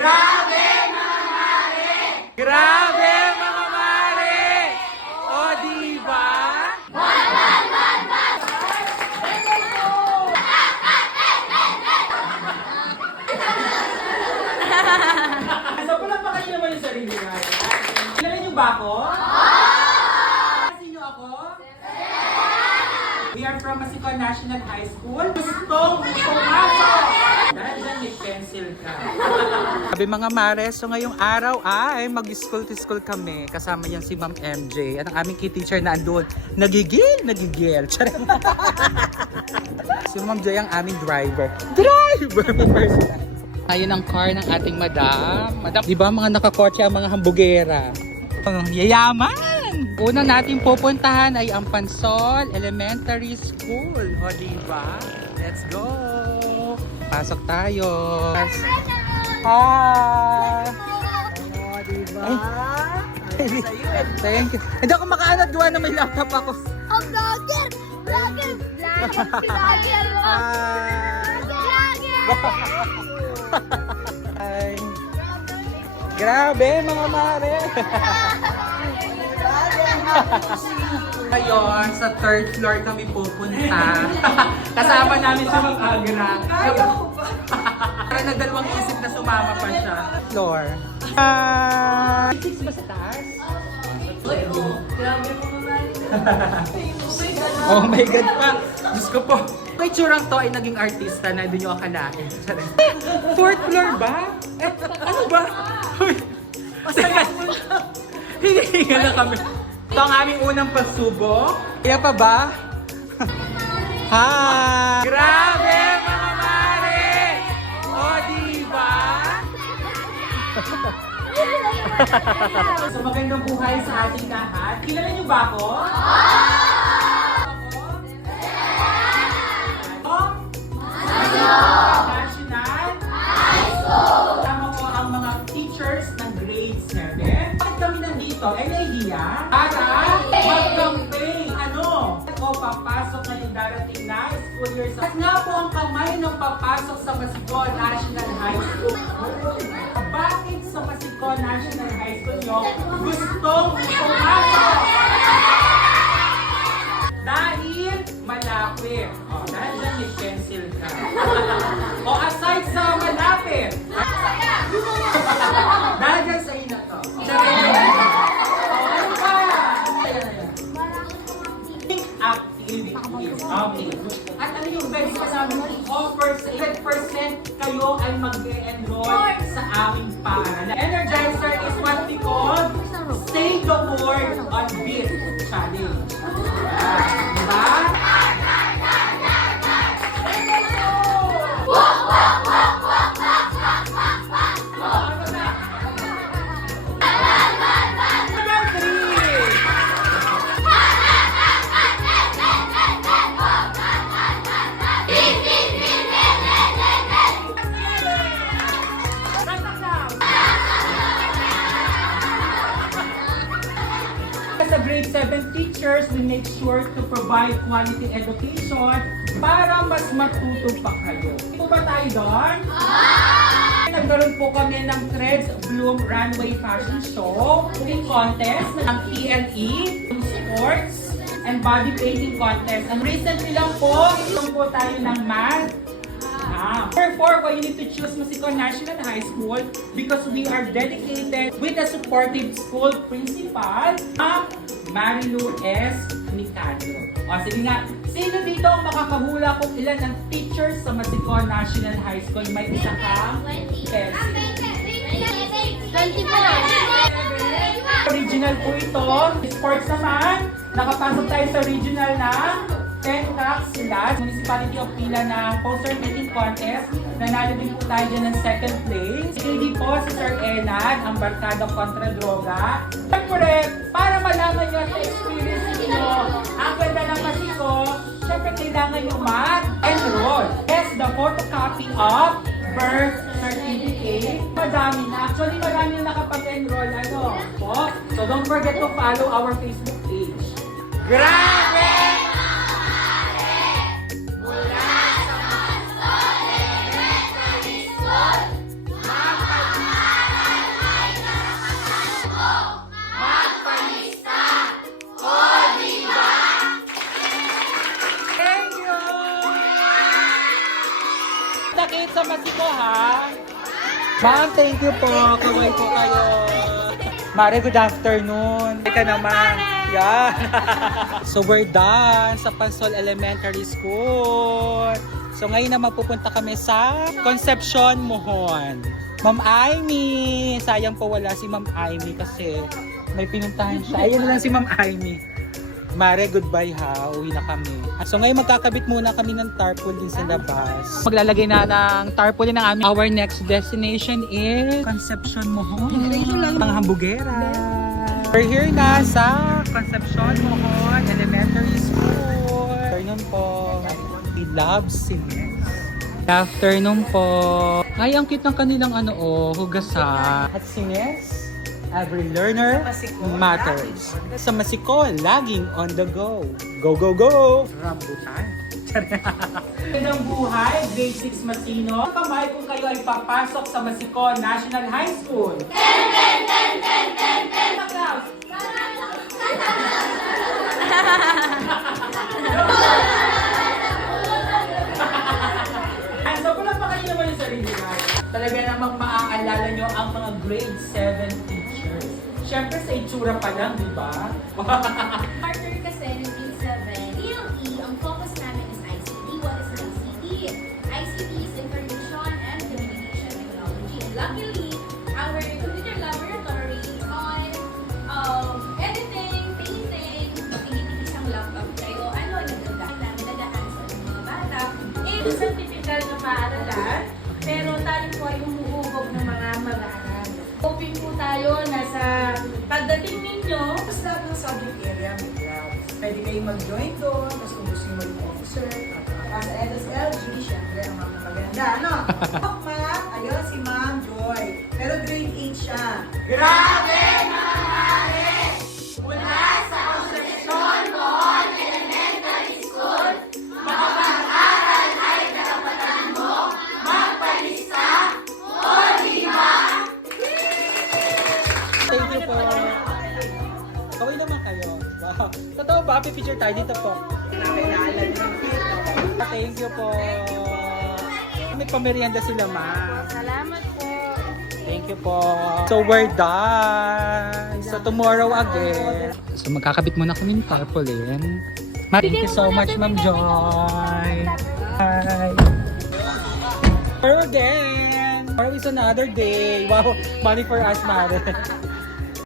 Grabe mga mare! Grabe mga mare! O diba? So palakpakan niyo naman yung sarili niyo. Kilala niyo ba ako? Kasi niyo ako? We are from Masicon National High School. Gustong pumasok! Dahil dyan may pencil ka. Sabi mga mare, so ngayong araw ay mag-school to school kami. Kasama yan si Ma'am MJ. At ang aming key teacher na andun, nagigil. Si Ma'am J ang aming driver. Ayun ang car ng ating madam. Madam, di ba mga nakakotse ang mga hambugera? Yayaman! Una natin pupuntahan ay ang Pansol Elementary School. O diba? Let's go! Pasok tayo! Hi! O diba? Thank you. Hindi ako makaanod gawa na may laptop ako. Oh, vlogger! Vlogger! Vlogger! Hi! Grabe mga mare! Ngayon, sa third floor kami pupunta. Kasama namin si Mang Agra. Parang nagdalawang isip na sumama pa siya. Floor. Six ba sa taas? Oh my God pa! Diyos ko po. May tsurang to ay naging artista na hindi nyo akalain. Fourth floor ba? Ano ba? Hinihinga na kami. Ito ang aming unang pagsubok. Kaya pa ba? Hi! Grabe mga mare! O diba? So magandang buhay sa ating lahat. Kilala niyo ba ako? National High School! Tama ko ang mga teachers ng grade 7. Bakit kami nandito? Ay nahihiya? Para mag-campaign. Ano? O papasok na yung darating na school year. At nga po ang kamay ng papasok sa Masicon National High School. Bakit sa Masicon National High School nyo gustong pumasok? Dahil malapit. O, dahil dyan may pencil ka. O, aside sa malapit. Dahil dyan sa ina to. Ano ba? Activities. Okay. At ano yung best pa namin offer sa 100% kayo ay mag-enroll sa aming paaralan. Energizer is what we call Say the Word on Beat Challenge. Diba? As a grade 7 teachers, we make sure to provide quality education para mas matuto pa kayo. Ito ba tayo doon? Nagkaroon po kami ng Threads Bloom Runway Fashion Show, cooking contest ng PLE, sports, and body painting contest. And recently lang po, itong po tayo ng math. Therefore, why you need to choose Masicon National High School because we are dedicated with a supportive school principal, Marilu S. Mikado. O sige nga, sino dito ang makakahula kung ilan ang teachers sa Masicon National High School? May isa kang pencil. 24. Original po ito. Sports naman, nakapasok tayo sa regional na 10 cracks sila. Municipality of Pila na poster making contest. Nanalo din po tayo dyan ng second place. Hindi po si Sir Enad, ang barkada kontra droga. Siyempre, para malaman nyo at experience nyo, ang ganda ng Masiko, siyempre kailangan nyo mag-enroll. Yes, the photocopy of birth certificate. Madami na. Actually, marami na nakapag-enroll. Ano? Po? So don't forget to follow our Facebook page. Grabe! Mula sa Masol Elementary School, Mag-eat sa masiko, ha? Ma'am, thank you po. Kaway po kayo. Mare, good afternoon. Ika naman. Yan. So we're done sa Pansol Elementary School. So ngayon naman pupunta kami sa Concepcion, Mohon. Ma'am Aimee. Sayang po wala si Ma'am Aimee kasi may pinuntahan siya. Ayun na lang si Ma'am Aimee. Mare, goodbye ha. Uwi na kami. So ngayon magkakabit muna kami ng tarpaulin sa labas. Maglalagay na ng tarpaulin ng aming. Our next destination is Concepcion, Mohon. Ang hambugera. We're here na sa Concepcion, Mohon Elementary School. Afternoon po. We love Sines. Afternoon po. Ay, ang cute ng kanilang hugasan. At Sines, every learner matters. Sa Masiko, laging on the go. Go, go, go! Rambutan. Ng buhay, grade 6 Masino. Kamay kung kayo ay papasok sa Masiko National High School. Applause. So kung napakain naman yung sarili na, talaga namang maaalala nyo ang mga grade 7 teachers. Siyempre sa itsura pa lang, di ba? Partner kasi ng grade 7, ELE, ang focus namin is ICT. What is ICT? ICT is Information and Communication Technology. And luckily, our computer laboratory is on editing, painting, tinitipis ang laptop kayo. Ano, nagdadahan sa mga bata. Ito sa typical na paaralan, pero tayo po ay umuugog ng mga mag-aaral. Hoping po tayo na sa pagdating ninyo, Tapos lahat ng subject area may clubs. Pwede kayong mag-join doon, tapos kung gusto nyo maging officer, at sa SSLG, syempre ang mga maganda, ano? Math, ayun si Ma'am Joy. Pero grade 8 siya. Grabe! Thank you po. Kaway naman kayo. Wow. Totoo ba? Happy picture tayo dito po. Thank you po. May pamerienda sila, ma'am. salamat po. Thank you po. So we're done. So tomorrow again. So magkakabit muna kami ng tarpaulin. Thank you so much, Ma'am Joy. Bye. Tomorrow again. Tomorrow is another day. Wow, money for us, Mare.